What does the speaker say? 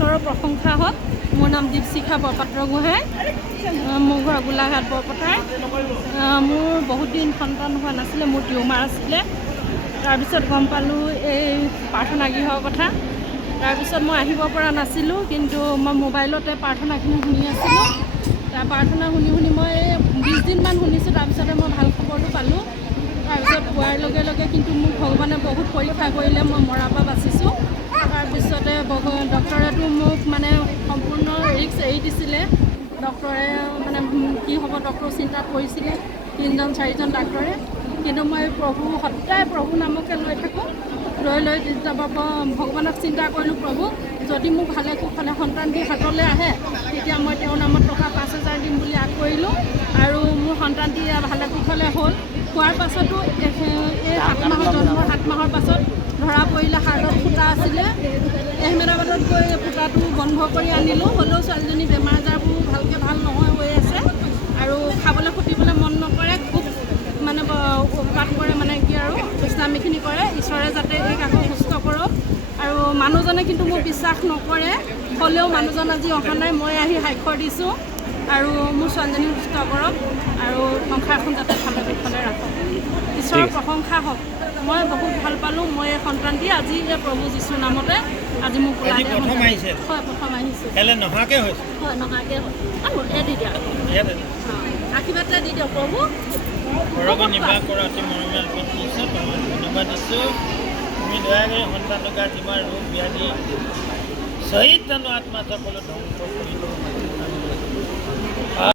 ঈশ্বৰৰ প্ৰশংসা হওক। মোৰ নাম দীপশিখা বৰপাত্ৰ গোহাঁই। আহ, মোৰ ঘৰ গোলাঘাট বৰপথাৰ মোৰ বহুত দিন সন্তান হোৱা নাছিলে মোৰ টিউমাৰ আছিলে। তাৰপিছত গম পালোঁ এই প্ৰাৰ্থনা গৃহৰ কথা। তাৰপিছত মই আহিব পৰা নাছিলোঁ কিন্তু মই মোবাইলতে প্ৰাৰ্থনাখিনি শুনি আছিলোঁ। তাৰ প্ৰাৰ্থনা শুনি শুনি মই বিছ দিনমান শুনিছোঁ তাৰপিছতে মই ভাল খবৰটো পালোঁ। তাৰপিছত পোৱাৰ লগে লগে কিন্তু মোক ভগৱানে বহুত পৰীক্ষা কৰিলে মই মৰাৰ পৰা বাচিছোঁ। তাৰপিছতে ভগ- ডক্তৰে মানে কি হ'ব ডক্তৰ চিন্তাত পৰিছিলে। তিনিজন চাৰিজন ডাক্তৰে। কিন্তু মই প্ৰভু সদায় প্ৰভু নামকে লৈ থাকোঁ। লৈ লৈ ভগৱানক চিন্তা কৰিলোঁ প্ৰভু যদি মোক ভালে কুশলে সন্তানটি হাতলৈ আহে তেতিয়া মই তেওঁৰ নামত টকা পাঁচ হাজাৰ দিম বুলি আগ কৰিলোঁ। আৰু মোৰ সন্তানটি ভালে কুশলে হ'ল হোৱাৰ পাছতো ফুটাটো বন্ধ কৰি আনিলোঁ। হ'লেও ছোৱালীজনী বেমাৰ আজাৰবোৰ ভালকৈ ভাল নহয় হৈ আছে। আৰু খাবলৈ ফুটিবলৈ মন নকৰে খুব মানে উৎপাত কৰে মানে কি আৰু ইছলামীখিনি কৰে। ঈশ্বৰে যাতে এইক আকৌ সুস্থ কৰক। আৰু মানুহজনে কিন্তু মোক বিশ্বাস নকৰে। হ'লেও মানুহজন আজি অহা নাই মই আহি সাক্ষৰ দিছোঁ। আৰু মোৰ ছোৱালীজনী সুস্থ কৰক। আৰু সংসাৰখন যাতে ভালে ঈশ্বৰৰ প্ৰশংসা হওক। মই বহুত ভালো পালোঁ মই এই সন্তানটি আজি এই প্ৰভু যীশুৰ নামতে আজি মোক ওলাই প্ৰথম আহিছে? হয় প্ৰথম আহিছোঁ। নহাকৈ হৈছে? হয় নহাকৈ হয় আৰু এই দি দিয়া। আশীৰ্বাদে দি দিয়ক প্ৰভু। ঘৰক নিবাস কৰা অতি মৰমীয়াল দিছোঁ তোমাক ধন্যবাদ দিছোঁ। তুমি দয়া কৰি সন্তানক তোমাৰ ৰোগ ব্যাধি শ্বহীদ জানো আত্মা সকলো ধ্বংস কৰি